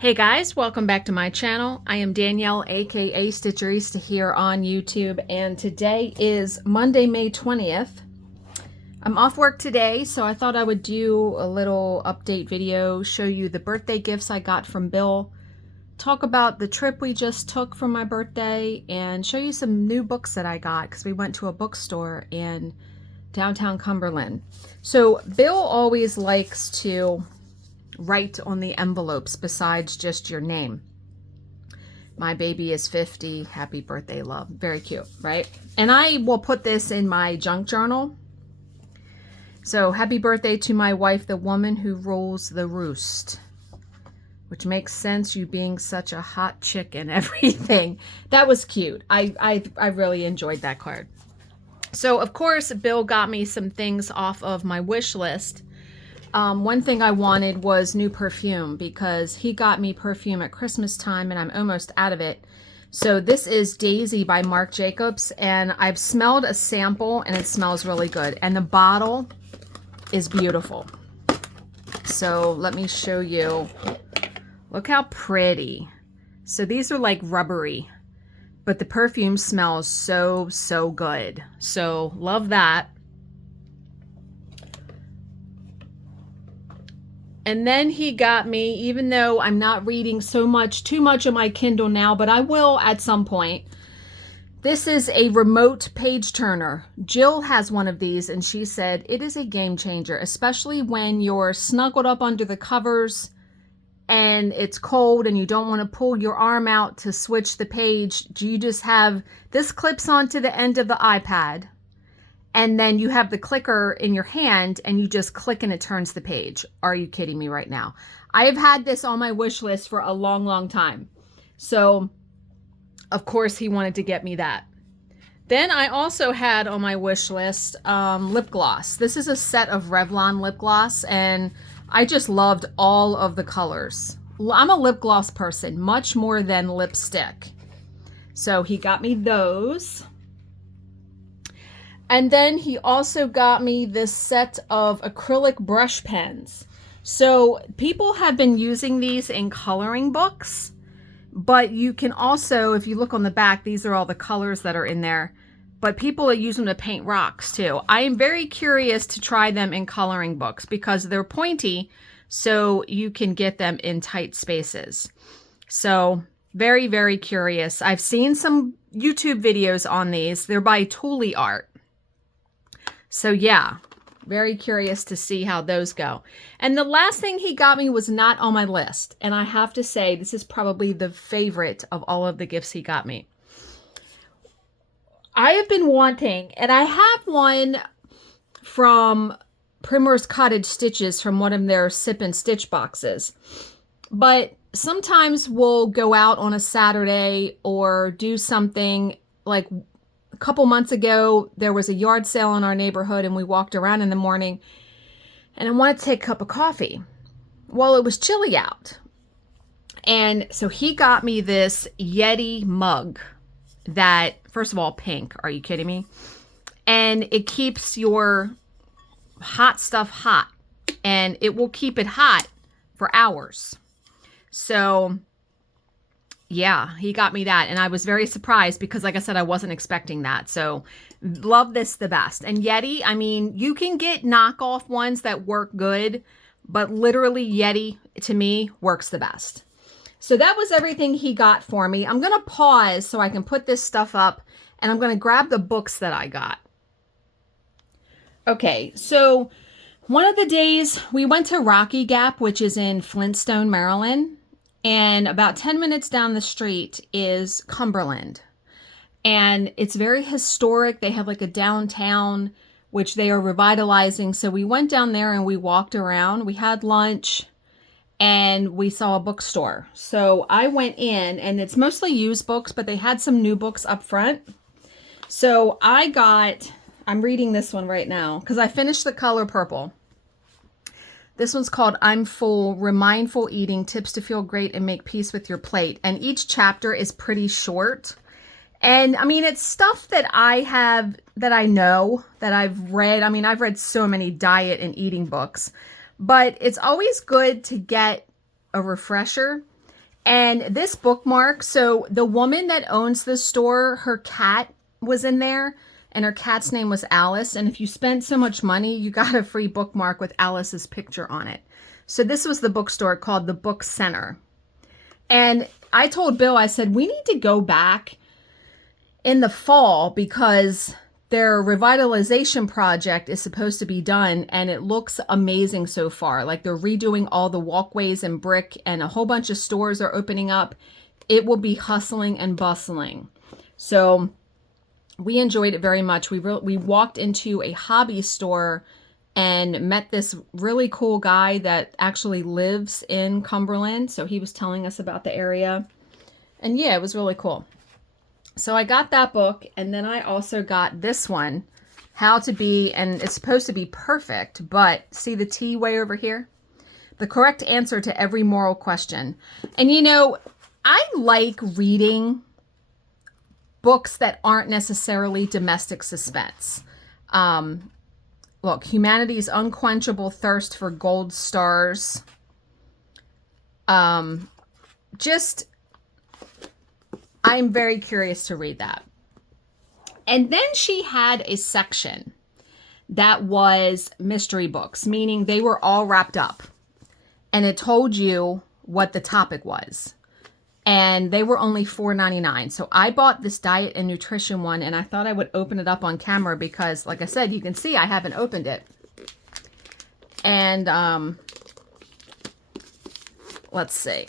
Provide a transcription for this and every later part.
Hey guys, welcome back to my channel. I am Danielle, aka Stitcherista here on YouTube, and today is Monday, May 20th. I'm off work today, so I thought I would do a little update video, show you the birthday gifts I got from Bill, talk about the trip we just took for my birthday, and show you some new books that I got because we went to a bookstore in downtown Cumberland. So Bill always likes to write on the envelopes besides just your name. My baby is 50. Happy birthday, love. Very cute, right? And I will put this in my junk journal. So, happy birthday to my wife, the woman who rules the roost. Which makes sense, you being such a hot chick and everything. That was cute. I really enjoyed that card. So, of course, Bill got me some things off of my wish list. One thing I wanted was new perfume because he got me perfume at Christmas time and I'm almost out of it. So this is Daisy by Marc Jacobs, and I've smelled a sample and it smells really good. And the bottle is beautiful. So let me show you. Look how pretty. So these are like rubbery, but the perfume smells so good. So love that. And then he got me, even though I'm not reading too much of my Kindle now, but I will at some point. This is a remote page turner. Jill has one of these and she said it is a game changer, especially when you're snuggled up under the covers and it's cold and you don't want to pull your arm out to switch the page. You just have, this clips onto the end of the iPad. And then you have the clicker in your hand and you just click and it turns the page. Are you kidding me right now? I have had this on my wish list for a long time. So, of course, he wanted to get me that. Then I also had on my wish list lip gloss. This is a set of Revlon lip gloss and I just loved all of the colors. I'm a lip gloss person, much more than lipstick. So he got me those. And then he also got me this set of acrylic brush pens. So people have been using these in coloring books, but you can also, if you look on the back, these are all the colors that are in there, but people use them to paint rocks too. I am very curious to try them in coloring books because they're pointy, so you can get them in tight spaces. So very curious. I've seen some YouTube videos on these. They're by Tuli Art. So yeah, very curious to see how those go. And the last thing he got me was not on my list. And I have to say, this is probably the favorite of all of the gifts he got me. I have been wanting, and I have one from Primrose Cottage Stitches from one of their Sip and Stitch boxes. But sometimes we'll go out on a Saturday or do something like a couple months ago, there was a yard sale in our neighborhood and we walked around in the morning and I wanted to take a cup of coffee. Well, it was chilly out. And so he got me this Yeti mug that, first of all, pink. Are you kidding me? And it keeps your hot stuff hot and it will keep it hot for hours. So yeah, he got me that. And I was very surprised because, like I said, I wasn't expecting that. So love this the best. And Yeti, I mean, you can get knockoff ones that work good, but literally Yeti, to me, works the best. So that was everything he got for me. I'm going to pause so I can put this stuff up and I'm going to grab the books that I got. Okay, so one of the days we went to Rocky Gap, which is in Flintstone, Maryland. And about 10 minutes down the street is Cumberland. And it's very historic. They have like a downtown, which they are revitalizing. So we went down there and we walked around. We had lunch and we saw a bookstore. So I went in and it's mostly used books, but they had some new books up front. So I'm reading this one right now because I finished The Color Purple. This one's called I'm Full, Remindful Eating, Tips to Feel Great and Make Peace with Your Plate. And each chapter is pretty short. And I mean, it's stuff that I know, that I've read. I mean, I've read so many diet and eating books, but it's always good to get a refresher. And this bookmark, so the woman that owns the store, her cat was in there, and her cat's name was Alice. And if you spent so much money, you got a free bookmark with Alice's picture on it. So this was the bookstore called the Book Center. And I told Bill, I said, we need to go back in the fall because their revitalization project is supposed to be done, and it looks amazing so far. Like, they're redoing all the walkways and brick, and a whole bunch of stores are opening up. It will be hustling and bustling. So we enjoyed it very much. We walked into a hobby store and met this really cool guy that actually lives in Cumberland. So he was telling us about the area. And yeah, it was really cool. So I got that book, and then I also got this one, How to Be, and it's supposed to be perfect, but see the T way over here? The correct answer to every moral question. And you know, I like reading books that aren't necessarily domestic suspense. Look, Humanity's Unquenchable Thirst for Gold Stars. I'm very curious to read that. And then she had a section that was mystery books, meaning they were all wrapped up. And it told you what the topic was. And they were only $4.99. So I bought this diet and nutrition one, and I thought I would open it up on camera because, like I said, you can see I haven't opened it. And let's see.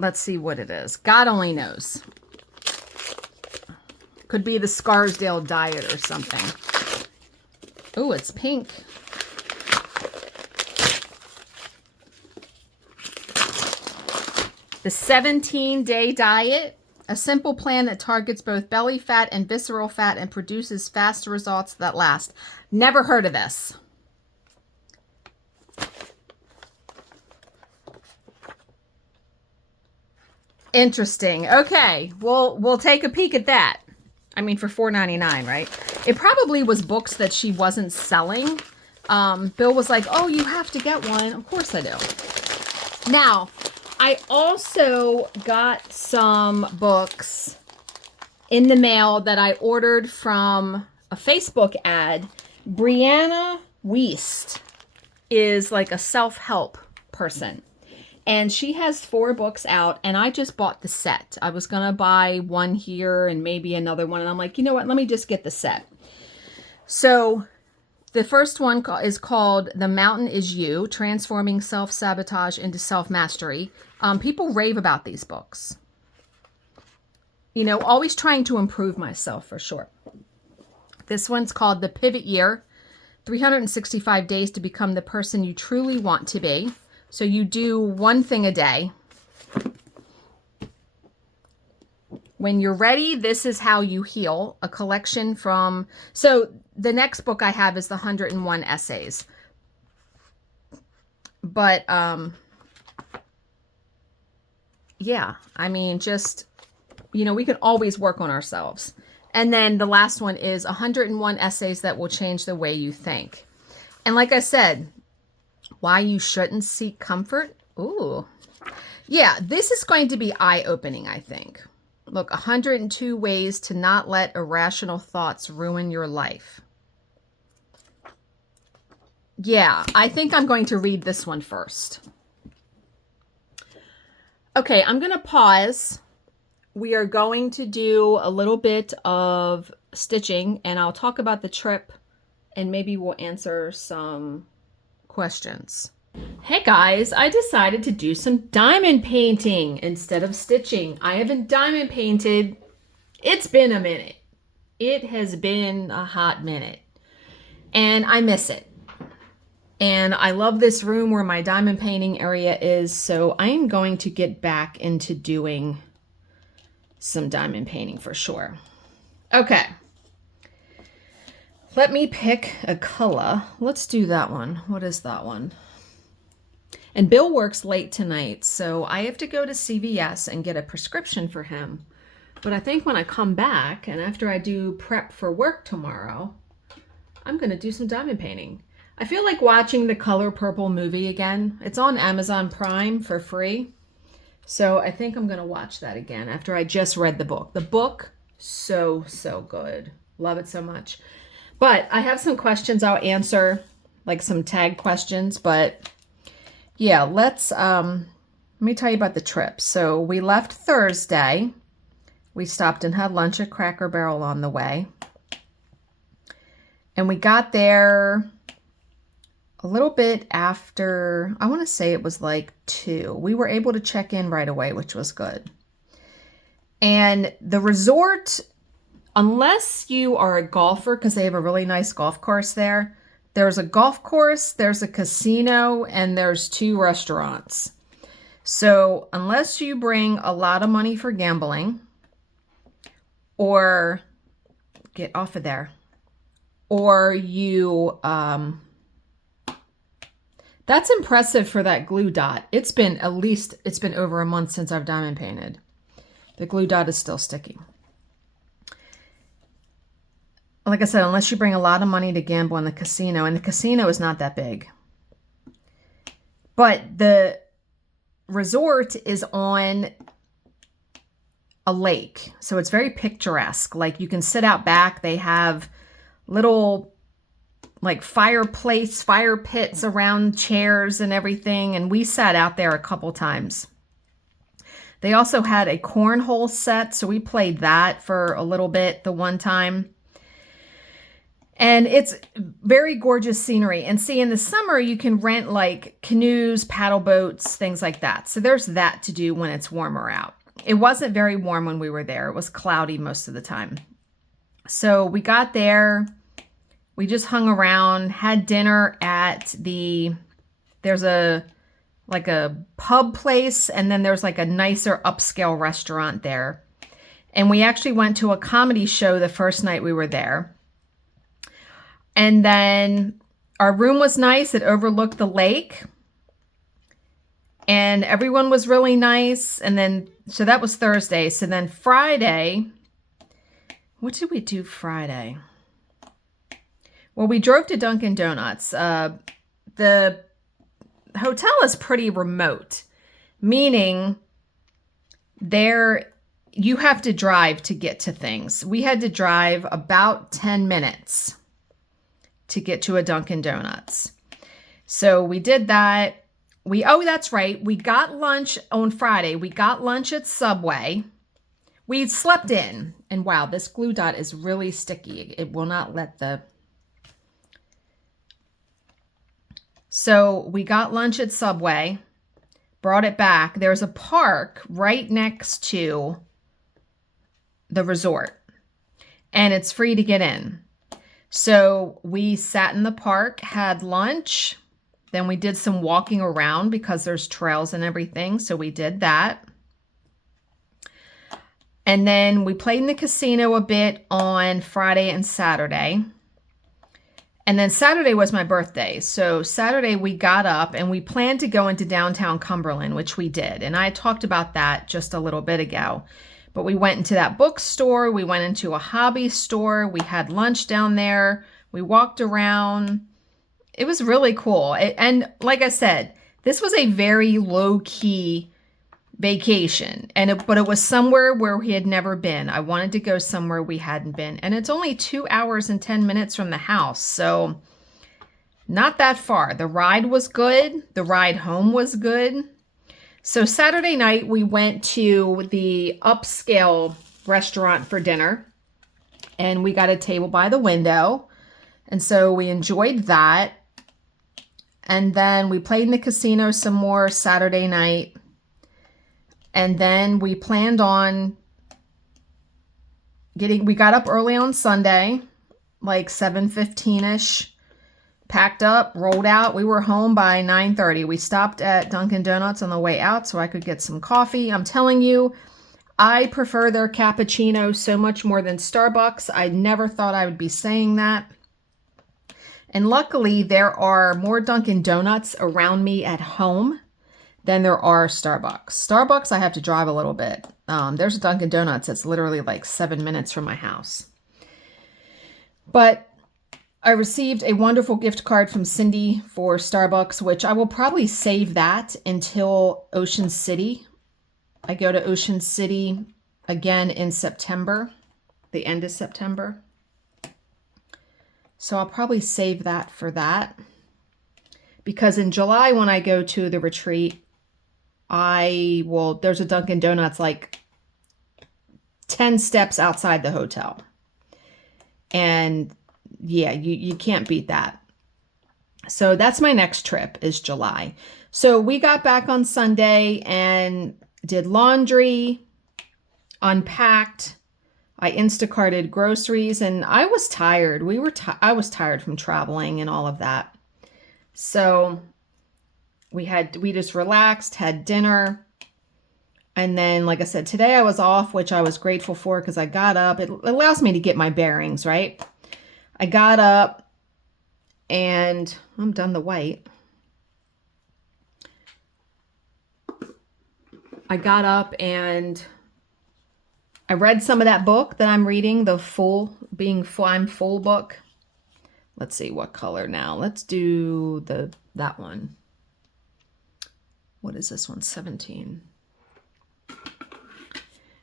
Let's see what it is. God only knows. Could be the Scarsdale diet or something. Oh, it's pink. The 17-day diet, a simple plan that targets both belly fat and visceral fat and produces fast results that last. Never heard of this. Interesting. Okay, we'll take a peek at that. I mean, for $4.99, right? It probably was books that she wasn't selling. Bill was like, oh, you have to get one. Of course I do. Now, I also got some books in the mail that I ordered from a Facebook ad. Brianna Wiest is like a self-help person. And she has 4 books out, and I just bought the set. I was going to buy one here and maybe another one. And I'm like, you know what? Let me just get the set. So the first one is called The Mountain Is You, Transforming Self-Sabotage into Self-Mastery. People rave about these books. You know, always trying to improve myself for sure. This one's called The Pivot Year, 365 Days to Become the Person You Truly Want to Be. So you do one thing a day. When you're ready, this is how you heal. A collection from... So the next book I have is the 101 Essays. But, yeah, I mean, just, you know, we can always work on ourselves. And then the last one is 101 Essays That Will Change the Way You Think. And like I said... Why you shouldn't seek comfort. Ooh. Yeah, this is going to be eye-opening, I think. Look, 102 ways to not let irrational thoughts ruin your life. Yeah, I think I'm going to read this one first. Okay, I'm going to pause. We are going to do a little bit of stitching, and I'll talk about the trip, and maybe we'll answer some questions. Hey guys, I decided to do some diamond painting instead of stitching. I haven't diamond painted. It's been a minute. It has been a hot minute. And I miss it. And I love this room where my diamond painting area is, so I am going to get back into doing some diamond painting for sure. Okay. Let me pick a color. Let's do that one. What is that one? And Bill works late tonight, so I have to go to CVS and get a prescription for him. But I think when I come back, and after I do prep for work tomorrow, I'm going to do some diamond painting. I feel like watching the Color Purple movie again. It's on Amazon Prime for free. So I think I'm going to watch that again after I just read the book. The book, so good. Love it so much. But I have some questions I'll answer, like some tag questions. But yeah, let me tell you about the trip. So we left Thursday. We stopped and had lunch at Cracker Barrel on the way. And we got there a little bit after, I want to say it was like 2. We were able to check in right away, which was good. And the resort, unless you are a golfer, because they have a really nice golf course there, there's a golf course, there's a casino, and there's 2 restaurants. So unless you bring a lot of money for gambling, or get off of there, or you, that's impressive for that glue dot. It's been over a month since I've diamond painted. The glue dot is still sticky. Like I said, unless you bring a lot of money to gamble in the casino, and the casino is not that big. But the resort is on a lake, so it's very picturesque. Like, you can sit out back. They have little like fire pits around chairs and everything, and we sat out there a couple times. They also had a cornhole set, so we played that for a little bit the one time. And it's very gorgeous scenery. And see, in the summer, you can rent like canoes, paddle boats, things like that. So there's that to do when it's warmer out. It wasn't very warm when we were there. It was cloudy most of the time. So we got there. We just hung around, had dinner at there's a pub place, and then there's like a nicer upscale restaurant there. And we actually went to a comedy show the first night we were there. And then our room was nice. It overlooked the lake. And everyone was really nice. And then, so that was Thursday. So then Friday, what did we do Friday? Well, we drove to Dunkin' Donuts. The hotel is pretty remote, meaning you have to drive to get to things. We had to drive about 10 minutes to get to a Dunkin' Donuts. So we did that. Oh, that's right. We got lunch on Friday. We got lunch at Subway. We slept in. And wow, this glue dot is really sticky. It will not let the... So we got lunch at Subway, brought it back. There's a park right next to the resort, and it's free to get in. So we sat in the park, had lunch, then we did some walking around because there's trails and everything. So we did that. And then we played in the casino a bit on Friday and Saturday. And then Saturday was my birthday. So Saturday we got up and we planned to go into downtown Cumberland, which we did. And I talked about that just a little bit ago. But we went into that bookstore. We went into a hobby store. We had lunch down there. We walked around. It was really cool. And like I said, this was a very low-key vacation. But it was somewhere where we had never been. I wanted to go somewhere we hadn't been. And it's only 2 hours and 10 minutes from the house. So not that far. The ride was good. The ride home was good. So Saturday night, we went to the upscale restaurant for dinner. And we got a table by the window. And so we enjoyed that. And then we played in the casino some more Saturday night. And then we planned on we got up early on Sunday, like 7:15-ish, packed up, rolled out. We were home by 9:30. We stopped at Dunkin' Donuts on the way out so I could get some coffee. I'm telling you, I prefer their cappuccino so much more than Starbucks. I never thought I would be saying that. And luckily, there are more Dunkin' Donuts around me at home than there are Starbucks. Starbucks, I have to drive a little bit. There's a Dunkin' Donuts that's literally like 7 minutes from my house. But I received a wonderful gift card from Cindy for Starbucks, which I will probably save that until Ocean City I go to Ocean City again in September, the end of September. So I'll probably save that for that. Because in July when I go to the retreat, there's a Dunkin' Donuts like 10 steps outside the hotel. And yeah, you can't beat that. So that's my next trip is July. So we got back on Sunday and did laundry, unpacked. I Instacarted groceries, and I was tired. I was tired from traveling and all of that. So we just relaxed, had dinner. And then, like I said, today I was off, which I was grateful for because I got up. It allows me to get my bearings, right? I got up and I'm done the white. I got up and I read some of that book that I'm reading, the I'm Full book. Let's see what color now. Let's do that one. What is this one? 17.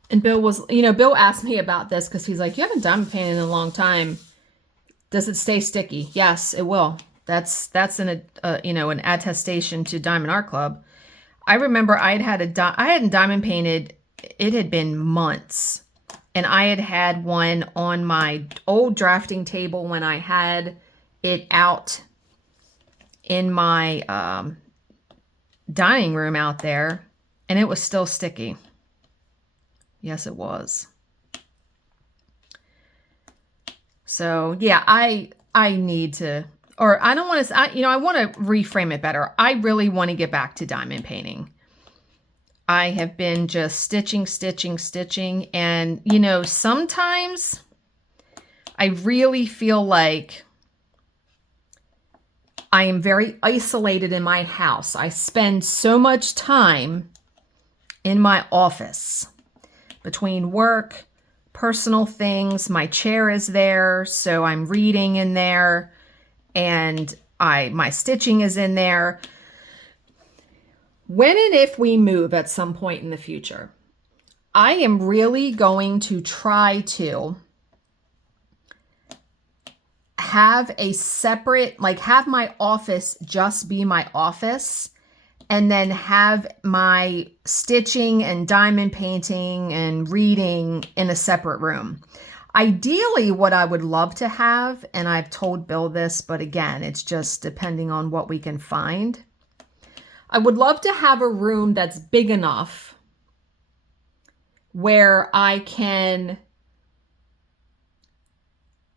And Bill asked me about this because he's like, you haven't diamond painted in a long time. Does it stay sticky? Yes, it will. That's an attestation to Diamond Art Club. I remember I hadn't diamond painted. It had been months, and I had one on my old drafting table when I had it out in my dining room out there, and it was still sticky. Yes, it was. So yeah, I need to, or I don't want to, I want to reframe it better. I really want to get back to diamond painting. I have been just stitching. And, sometimes I really feel like I am very isolated in my house. I spend so much time in my office between work, personal things. My chair is there, so I'm reading in there, and my stitching is in there. When and if we move at some point in the future, I am really going to try to have a separate, have my office just be my office, and then have my stitching and diamond painting and reading in a separate room. Ideally, what I would love to have, and I've told Bill this, but again, it's just depending on what we can find. I would love to have a room that's big enough where I can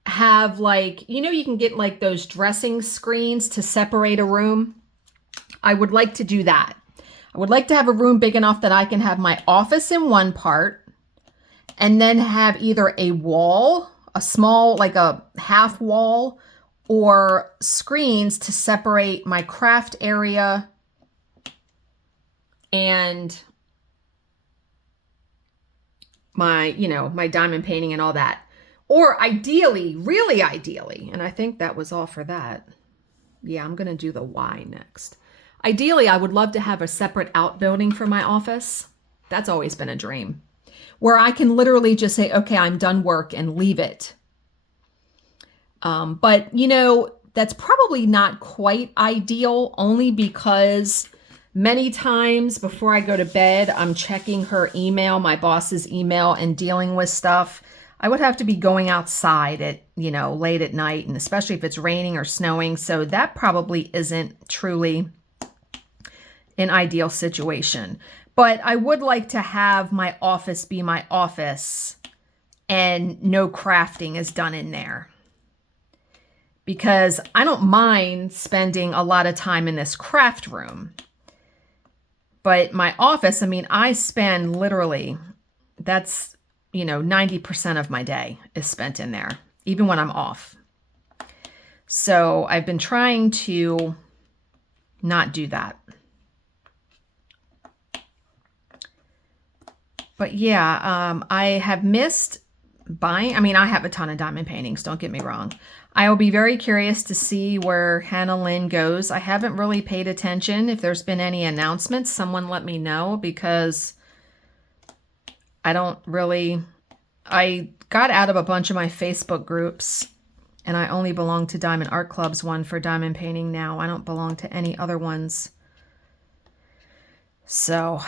have you can get those dressing screens to separate a room. I would like to do that. I would like to have a room big enough that I can have my office in one part and then have either a wall, a small, a half wall, or screens to separate my craft area and my, my diamond painting and all that. Or ideally, really ideally, and I think that was all for that. Yeah, I'm going to do the Y next. Ideally, I would love to have a separate outbuilding for my office. That's always been a dream. Where I can literally just say, okay, I'm done work and leave it. But, that's probably not quite ideal, only because many times before I go to bed, I'm checking her email, my boss's email, and dealing with stuff. I would have to be going outside at, late at night, and especially if it's raining or snowing. So that probably isn't truly an ideal situation. But I would like to have my office be my office and no crafting is done in there. Because I don't mind spending a lot of time in this craft room. But my office, I spend literally, that's, 90% of my day is spent in there, even when I'm off. So I've been trying to not do that. But yeah, I have missed buying. I have a ton of diamond paintings, don't get me wrong. I will be very curious to see where Hannah Lynn goes. I haven't really paid attention. If there's been any announcements, someone let me know, because I got out of a bunch of my Facebook groups, and I only belong to Diamond Art Club's one for diamond painting now. I don't belong to any other ones. So,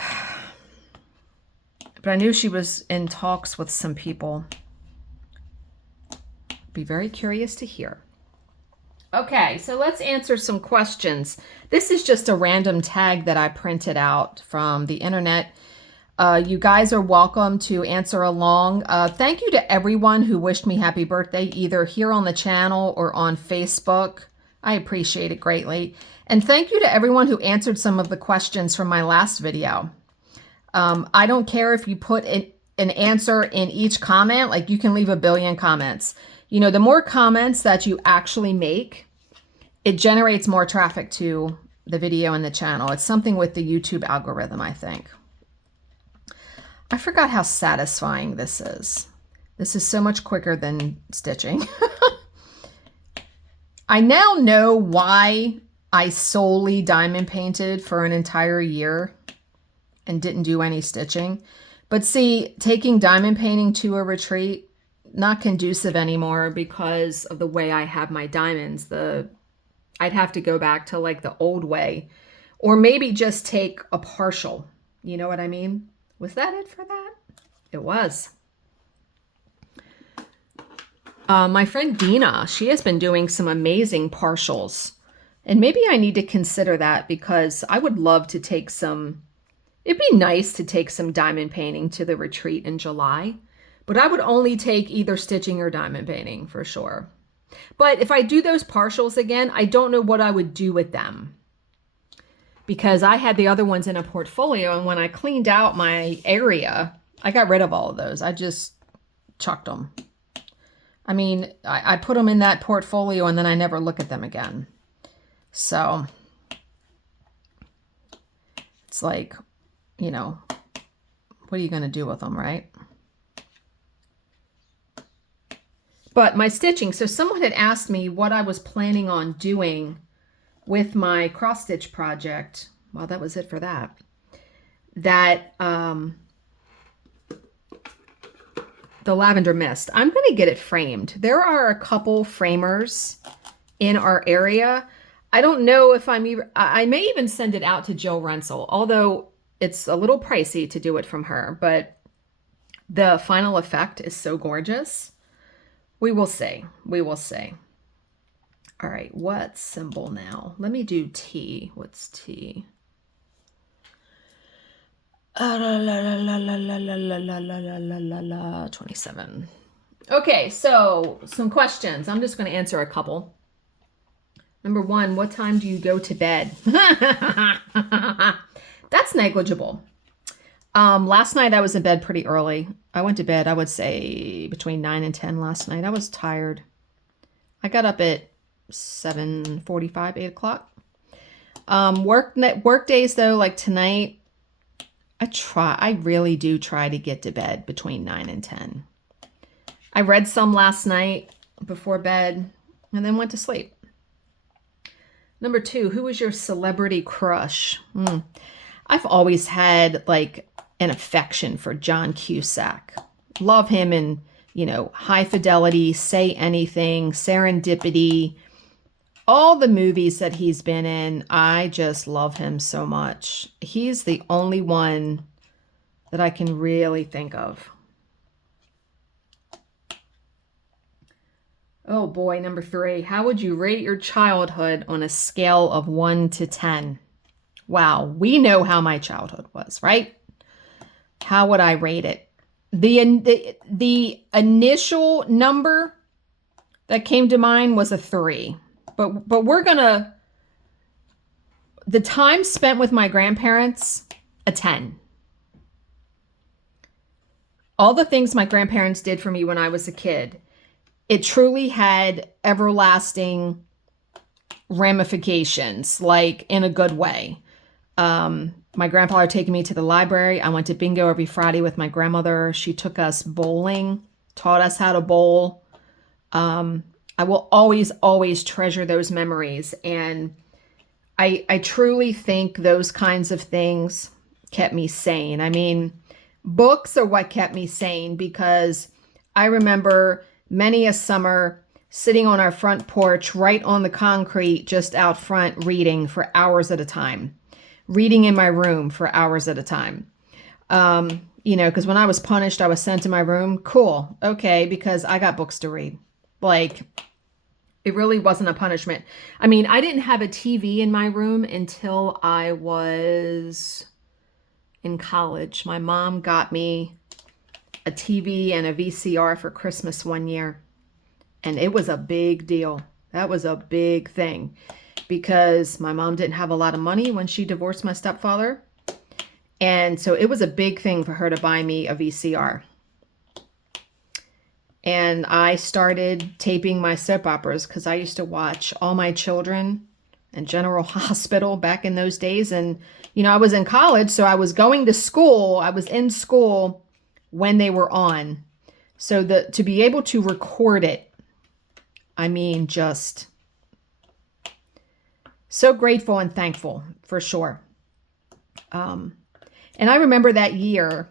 but I knew she was in talks with some people. Be very curious to hear. Okay, so let's answer some questions. This is just a random tag that I printed out from the internet. You guys are welcome to answer along. Thank you to everyone who wished me happy birthday, either here on the channel or on Facebook. I appreciate it greatly. And thank you to everyone who answered some of the questions from my last video. I don't care if you put an answer in each comment, like you can leave a billion comments. You know, the more comments that you actually make, it generates more traffic to the video and the channel. It's something with the YouTube algorithm, I think. I forgot how satisfying this is. This is so much quicker than stitching. I now know why I solely diamond painted for an entire year and didn't do any stitching. But see, taking diamond painting to a retreat, not conducive anymore because of the way I have my diamonds. I'd have to go back to like the old way, or maybe just take a partial. You know what I mean? Was that it for that? It was. My friend Dina, she has been doing some amazing partials, and maybe I need to consider that because I would love to take some. It'd be nice to take some diamond painting to the retreat in July. But I would only take either stitching or diamond painting for sure. But if I do those partials again, I don't know what I would do with them. Because I had the other ones in a portfolio, and when I cleaned out my area, I got rid of all of those. I just chucked them. I mean, I put them in that portfolio and then I never look at them again. So it's like, you know, what are you going to do with them, right? But my stitching, so someone had asked me what I was planning on doing with my cross stitch project. Well, that was it for that. The Lavender Mist. I'm going to get it framed. There are a couple framers in our area. I don't know if I may even send it out to Jill Rensel, although it's a little pricey to do it from her, but the final effect is so gorgeous. We will see. We will see. All right, what symbol now? Let me do T. What's T? 27. Okay, so some questions. I'm just going to answer a couple. Number one, what time do you go to bed? That's negligible. Last night I was in bed pretty early. I went to bed, I would say, between 9 and 10 last night. I was tired. I got up at 7:45, 8 o'clock. Work days, though, like tonight, I really do try to get to bed between 9 and 10. I read some last night before bed and then went to sleep. Number two, who is your celebrity crush? I've always had like an affection for John Cusack. Love him in, you know, High Fidelity, Say Anything, Serendipity, all the movies that he's been in. I just love him so much. He's the only one that I can really think of. Oh boy, number three. How would you rate your childhood on a scale of 1 to 10? Wow, we know how my childhood was, right? How would I rate it? The initial number that came to mind was a 3. But we're gonna, the time spent with my grandparents, a 10. All the things my grandparents did for me when I was a kid, it truly had everlasting ramifications, like in a good way. My grandpa had taken me to the library. I went to bingo every Friday with my grandmother. She took us bowling, taught us how to bowl. I will always, always treasure those memories. And I truly think those kinds of things kept me sane. I mean, Books are what kept me sane, because I remember many a summer sitting on our front porch, right on the concrete, just out front, reading for hours at a time, reading in my room for hours at a time. You know, because when I was punished, I was sent to my room. Cool. Okay. Because I got books to read. Like, it really wasn't a punishment. I mean, I didn't have a TV in my room until I was in college. My mom got me a TV and a VCR for Christmas one year. And it was a big deal. That was a big thing, because my mom didn't have a lot of money when she divorced my stepfather. And so it was a big thing for her to buy me a VCR. And I started taping my soap operas, because I used to watch All My Children and General Hospital back in those days. And, you know, I was in college, so I was going to school. I was in school when they were on. So to be able to record it, I mean, just so grateful and thankful, for sure. And I remember that year,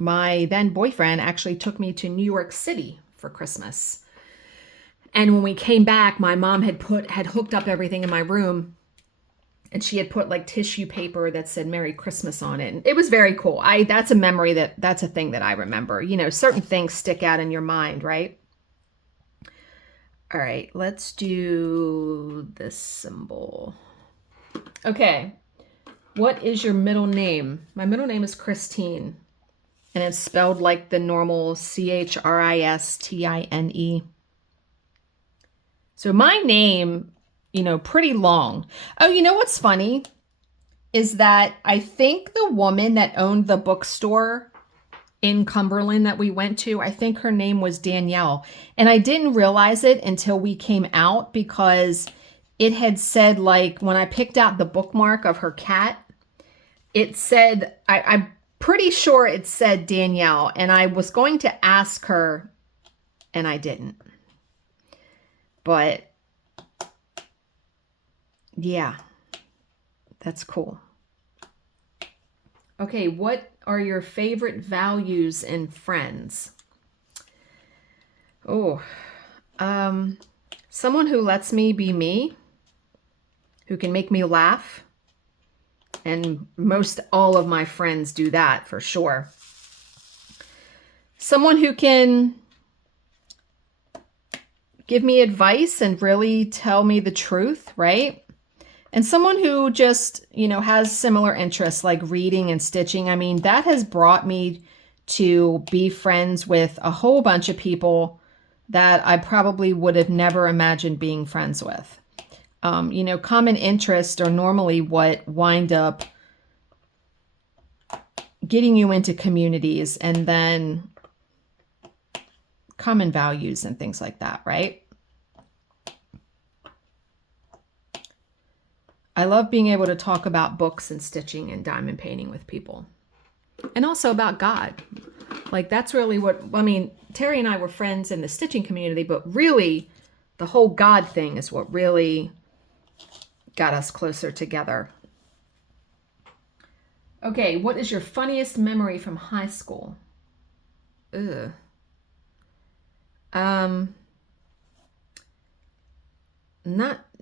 my then boyfriend actually took me to New York City for Christmas. And when we came back, my mom had hooked up everything in my room, and she had put like tissue paper that said Merry Christmas on it. And it was very cool. That's a memory that's a thing that I remember. You know, certain things stick out in your mind, right? All right, let's do this symbol. Okay. What is your middle name? My middle name is Christine, and it's spelled like the normal Christine. So my name, you know, pretty long. Oh, you know what's funny is that I think the woman that owned the bookstore in Cumberland that we went to, I think her name was Danielle. And I didn't realize it until we came out, because it had said, like, when I picked out the bookmark of her cat, it said, I'm pretty sure it said Danielle. And I was going to ask her, and I didn't. But yeah, that's cool. Okay, what are your favorite values in friends? Oh, someone who lets me be me, who can make me laugh. And most all of my friends do that, for sure. Someone who can give me advice and really tell me the truth, right? And someone who just, you know, has similar interests like reading and stitching. I mean, that has brought me to be friends with a whole bunch of people that I probably would have never imagined being friends with. You know, common interests are normally what wind up getting you into communities, and then common values and things like that, right? I love being able to talk about books and stitching and diamond painting with people. And also about God. Like, that's really what, I mean, Terry and I were friends in the stitching community, but really the whole God thing is what really got us closer together. Okay, what is your funniest memory from high school? Ugh.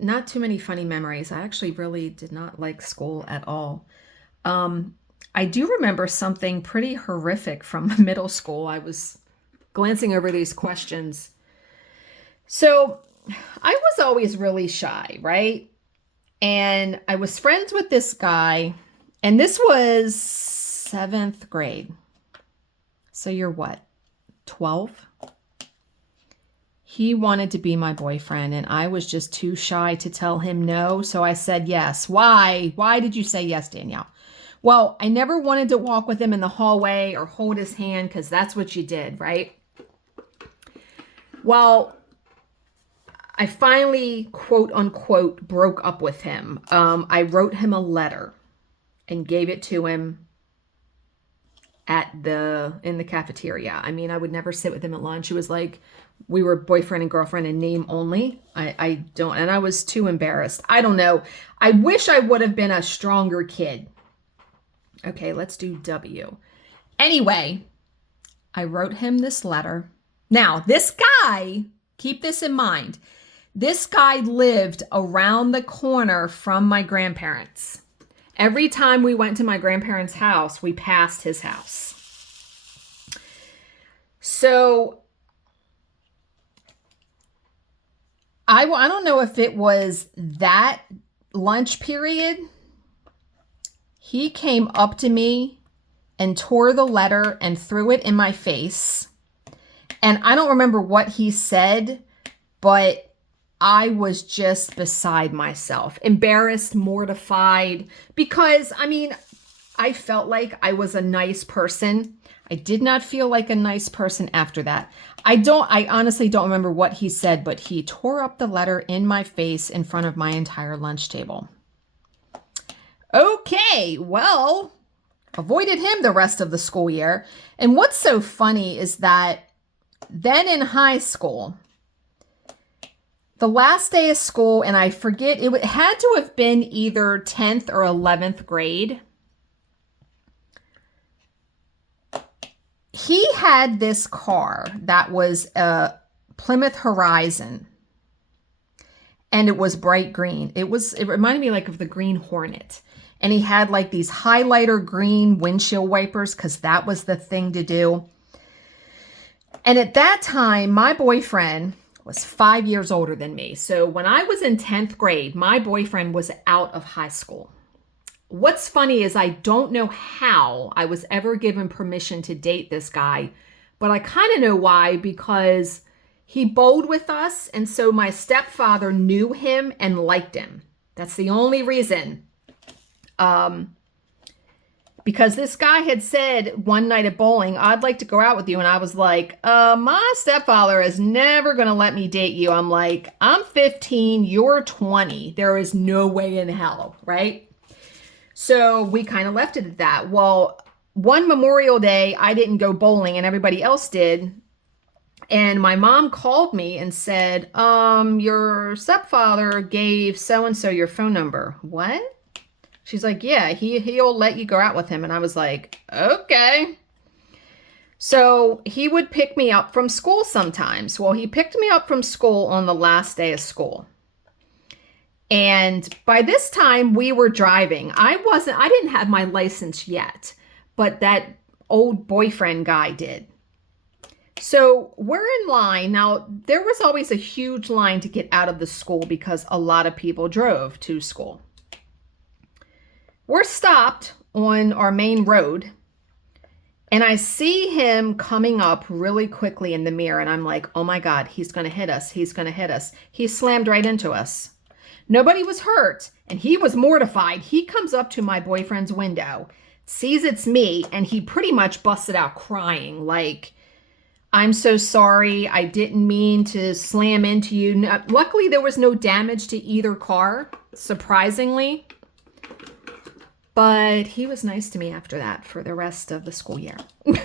Not too many funny memories. I actually really did not like school at all. I do remember something pretty horrific from middle school. I was glancing over these questions. So I was always really shy, right? And I was friends with this guy, and this was 7th grade. So you're what, 12? He wanted to be my boyfriend, and I was just too shy to tell him no. So I said yes. Why? Why did you say yes, Danielle? Well, I never wanted to walk with him in the hallway or hold his hand, because that's what you did, right? Well, I finally, quote unquote, broke up with him. I wrote him a letter and gave it to him in the cafeteria. I mean, I would never sit with him at lunch. It was like we were boyfriend and girlfriend in name only. And I was too embarrassed. I don't know. I wish I would have been a stronger kid. Okay, let's do W. Anyway, I wrote him this letter. Now, this guy, keep this in mind, this guy lived around the corner from my grandparents. Every time we went to my grandparents' house, we passed his house. So I don't know if it was that lunch period. He came up to me and tore the letter and threw it in my face. And I don't remember what he said, but I was just beside myself, embarrassed, mortified, because I mean, I felt like I was a nice person. I did not feel like a nice person after that. I honestly don't remember what he said, but he tore up the letter in my face in front of my entire lunch table. Okay, well, avoided him the rest of the school year. And what's so funny is that then in high school, the last day of school, and I forget, it had to have been either 10th or 11th grade. He had this car that was a Plymouth Horizon, and it was bright green. It reminded me like of the Green Hornet. And he had like these highlighter green windshield wipers because that was the thing to do. And at that time, my boyfriend was 5 years older than me. So when I was in 10th grade, my boyfriend was out of high school. What's funny is I don't know how I was ever given permission to date this guy, but I kind of know why, because he bowled with us. And so my stepfather knew him and liked him. That's the only reason. Because this guy had said one night at bowling, I'd like to go out with you. And I was like, my stepfather is never going to let me date you. I'm like, I'm 15, you're 20. There is no way in hell, right? So we kind of left it at that. Well, one Memorial Day, I didn't go bowling and everybody else did. And my mom called me and said, your stepfather gave so-and-so your phone number. What? She's like, yeah, he'll let you go out with him. And I was like, okay. So he would pick me up from school sometimes. Well, he picked me up from school on the last day of school. And by this time we were driving. I didn't have my license yet, but that old boyfriend guy did. So we're in line. Now, there was always a huge line to get out of the school because a lot of people drove to school. We're stopped on our main road, and I see him coming up really quickly in the mirror, and I'm like, oh my God, he's going to hit us. He's going to hit us. He slammed right into us. Nobody was hurt, and he was mortified. He comes up to my boyfriend's window, sees it's me, and he pretty much busted out crying, like, I'm so sorry. I didn't mean to slam into you. No, luckily, there was no damage to either car, surprisingly. But he was nice to me after that for the rest of the school year. It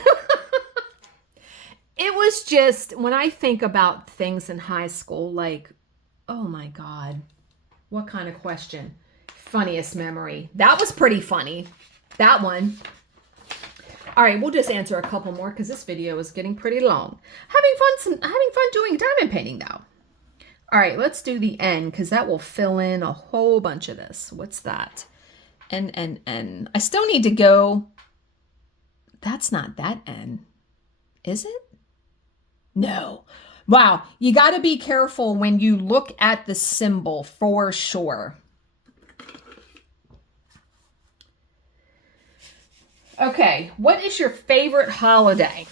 was just, when I think about things in high school, like, oh my God, what kind of question? Funniest memory. That was pretty funny. That one. All right, we'll just answer a couple more because this video is getting pretty long. Having fun doing diamond painting though. All right, let's do the N because that will fill in a whole bunch of this. What's that? N. I still need to go. That's not that N, is it? No. Wow, you got to be careful when you look at the symbol for sure. Okay, what is your favorite holiday?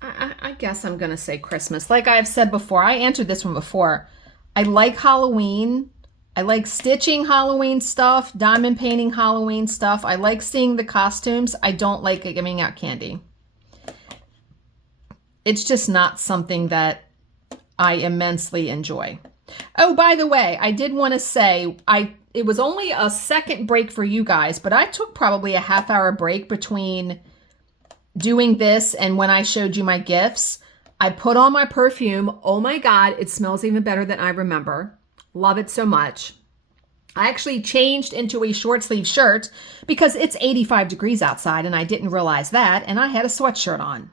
I guess I'm going to say Christmas. Like I've said before, I answered this one before. I like Halloween. I like stitching Halloween stuff, diamond painting Halloween stuff. I like seeing the costumes. I don't like giving out candy. It's just not something that I immensely enjoy. Oh, by the way, I did want to say, it was only a second break for you guys, but I took probably a half-hour break between doing this and when I showed you my gifts. I put on my perfume. Oh my God, it smells even better than I remember. Love it so much. I actually changed into a short sleeve shirt because it's 85 degrees outside and I didn't realize that, and I had a sweatshirt on.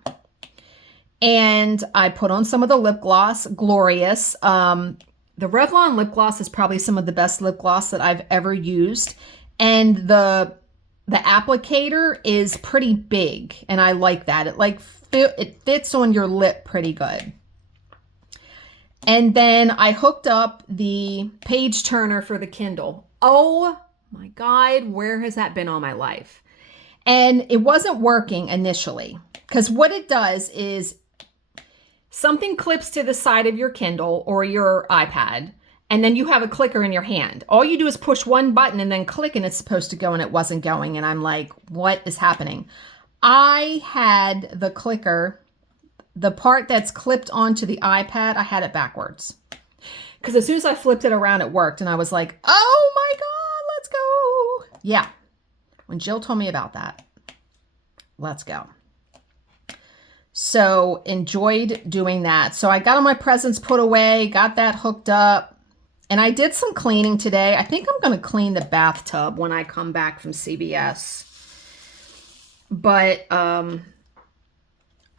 And I put on some of the lip gloss, Glorious. The Revlon lip gloss is probably some of the best lip gloss that I've ever used. And the applicator is pretty big, and I like that. It fits on your lip pretty good. And then I hooked up the page turner for the Kindle. Oh my God, where has that been all my life? And it wasn't working initially, because what it does is something clips to the side of your Kindle or your iPad, and then you have a clicker in your hand. All you do is push one button and then click, and it's supposed to go, and it wasn't going. And I'm like, what is happening? I had the clicker, the part that's clipped onto the iPad, I had it backwards. Because as soon as I flipped it around, it worked. And I was like, oh my God, let's go. Yeah. When Jill told me about that, let's go. So enjoyed doing that. So I got all my presents put away, got that hooked up. And I did some cleaning today. I think I'm going to clean the bathtub when I come back from CVS. But,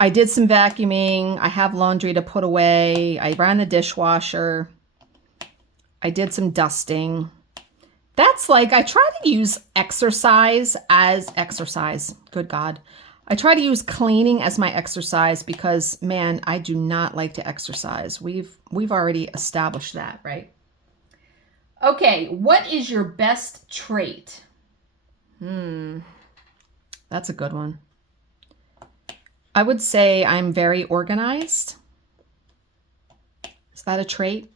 I did some vacuuming. I have laundry to put away. I ran the dishwasher. I did some dusting. That's like, I try to use exercise as exercise. Good God. I try to use cleaning as my exercise because, man, I do not like to exercise. We've already established that, right? Okay, what is your best trait? That's a good one. I would say I'm very organized. Is that a trait?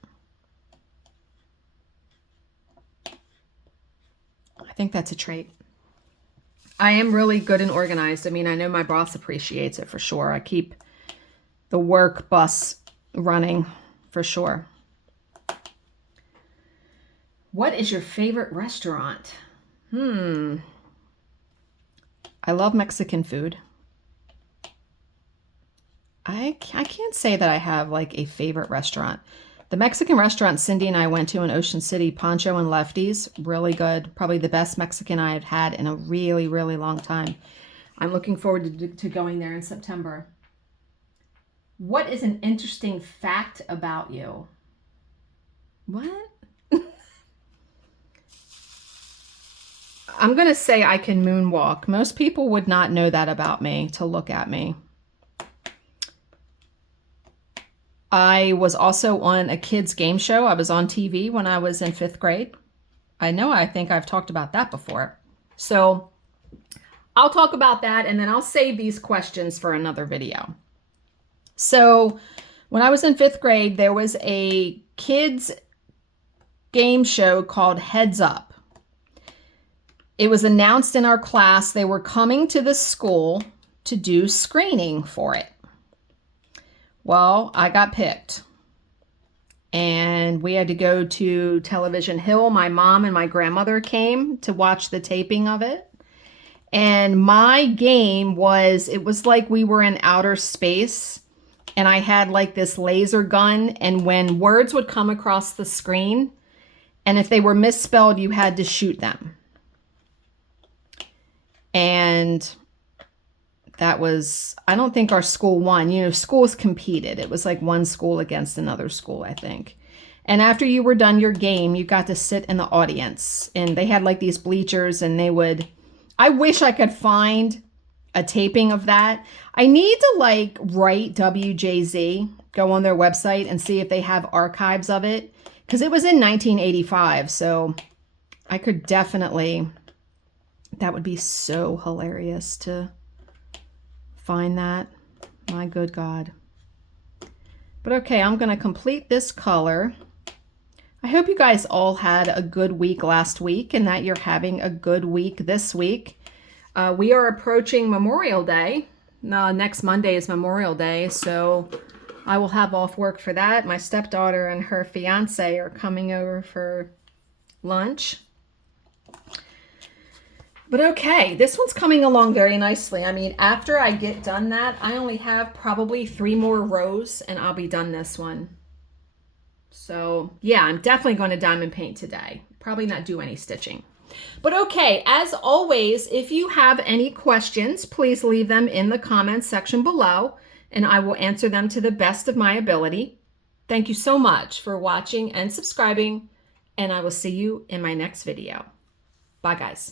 I think that's a trait. I am really good and organized. I mean, I know my boss appreciates it for sure. I keep the work bus running for sure. What is your favorite restaurant? I love Mexican food. I can't say that I have like a favorite restaurant. The Mexican restaurant Cindy and I went to in Ocean City, Pancho and Lefty's, really good. Probably the best Mexican I've had in a really, really long time. I'm looking forward to going there in September. What is an interesting fact about you? What? I'm going to say I can moonwalk. Most people would not know that about me to look at me. I was also on a kids game show. I was on TV when I was in 5th grade. I think I've talked about that before. So I'll talk about that, and then I'll save these questions for another video. So when I was in 5th grade, there was a kids game show called Heads Up. It was announced in our class they were coming to the school to do screening for it. Well, I got picked, and we had to go to Television Hill. My mom and my grandmother came to watch the taping of it. And my game was, it was like we were in outer space, and I had like this laser gun, and when words would come across the screen, and if they were misspelled, you had to shoot them. And that was, I don't think our school won. You know, schools competed. It was like one school against another school, I think. And after you were done your game, you got to sit in the audience. And they had like these bleachers, and they would, I wish I could find a taping of that. I need to like write WJZ, go on their website and see if they have archives of it. Because it was in 1985. So I could definitely, that would be so hilarious to find that. My good God. But okay, I'm going to complete this color. I hope you guys all had a good week last week and that you're having a good week this week. We are approaching Memorial Day. Next Monday is Memorial Day, so I will have off work for that. My stepdaughter and her fiance are coming over for lunch. But okay, this one's coming along very nicely. I mean, after I get done that, I only have probably 3 more rows and I'll be done this one. So yeah, I'm definitely going to diamond paint today. probably not do any stitching. But okay, as always, if you have any questions, please leave them in the comments section below, and I will answer them to the best of my ability. Thank you so much for watching and subscribing, and I will see you in my next video. Bye, guys.